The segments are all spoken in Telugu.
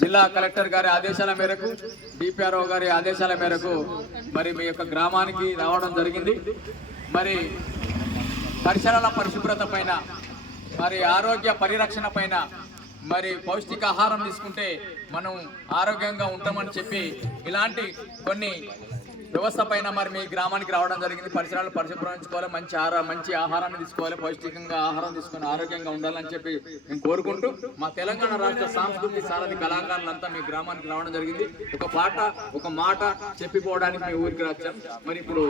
జిల్లా కలెక్టర్ గారి ఆదేశాల మేరకు డిపిఆర్ఓ గారి ఆదేశాల మేరకు మరి మీ యొక్క గ్రామానికి రావడం జరిగింది. మరి పరిసరాల పరిశుభ్రత పైన, మరి ఆరోగ్య పరిరక్షణ పైన, మరి పౌష్టికాహారం తీసుకుంటే మనం ఆరోగ్యంగా ఉంటామని చెప్పి ఇలాంటి కొన్ని వ్యవస్థ పైన మరి మీ గ్రామానికి రావడం జరిగింది. పరిసరాలు పరిశుభ్రించుకోవాలి, మంచి ఆహారాన్ని తీసుకోవాలి, పౌష్టికంగా ఆహారం తీసుకొని ఆరోగ్యంగా ఉండాలని చెప్పి మేము కోరుకుంటూ మా తెలంగాణ రాష్ట్ర సాంస్కృతిక సారథి కళాకారులంతా మీ గ్రామానికి రావడం జరిగింది. ఒక మాట చెప్పిపోవడానికి మీ ఊరికి వచ్చాం. మరి ఇప్పుడు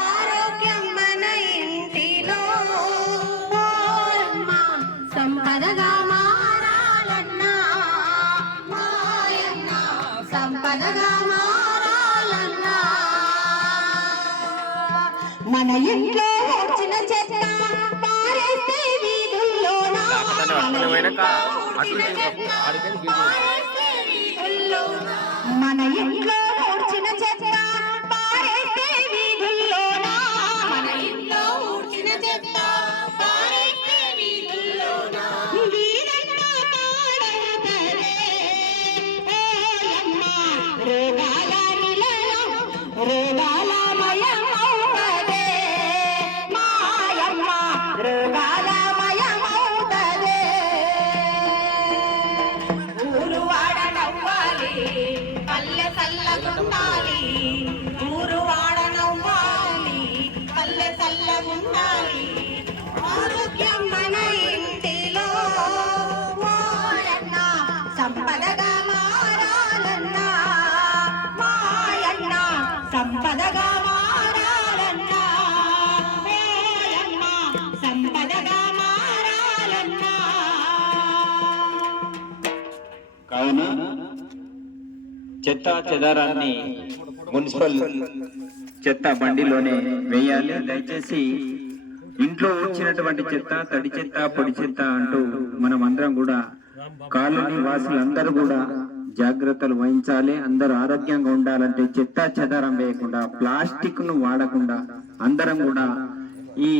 ఆరోగ్యం మన ఇంటిలో సంపదగా మారాలన్నా, సంపదగా మారాలన్నా, మన ఇంట్లో వచ్చిన చెత్త పారేస్తే వీధుల్లోనా, మన ఇంట్లో వచ్చిన చెత్త పారేస్తే వీధుల్లోనా, మన ఇంట్లో వచ్చిన చెత్త పారేస్తే వీధుల్లోనా, వీరన్నా తాడతలే ఓలమ్మ రోగాల నిలయం, రోగాల మయమౌతదే మాయమ్మ, రోగాల మయమౌతదే. ఊరు వాడ నవ్వాలి, పల్లె చల్లగుండాలి, ఊరు వాడ నవ్వాలి, పల్లె చల్లగుండాలి, ఆరోగ్యం మన ఇంటిలో మాయన్న, సంపదగా మారాలన్నా, మాయన్న సంపదగా మారాలన్నా, మాయన్న సంపదగా మారాలన్నా. కావున చెత్త చెదారాన్ని మున్సిపల్ చెత్త బండిలోనే వేయాలి. దయచేసి ఇంట్లో వచ్చినటువంటి చెత్త, తడి చెత్త, పొడి చెత్త అంటూ మనం అందరం కూడా కాలనీ వాసులందరూ కూడా జాగ్రత్తలు వహించాలి. అందరూ ఆరోగ్యంగా ఉండాలంటే చెత్త చెదారం వేయకుండా, ప్లాస్టిక్ ను వాడకుండా, అందరం కూడా ఈ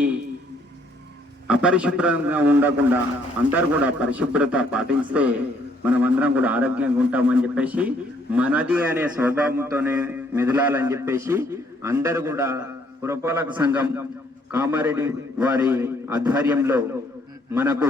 అపరిశుభ్రంగా ఉండకుండా అందరూ కూడా పరిశుభ్రత పాటిస్తే మనం అందరం కూడా ఆరోగ్యంగా ఉంటామని చెప్పేసి, మనది అనే స్వభావంతోనే మెదలాలని చెప్పేసి అందరూ కూడా పురపాలక సంఘం కామారెడ్డి వారి ఆధ్వర్యంలో మనకు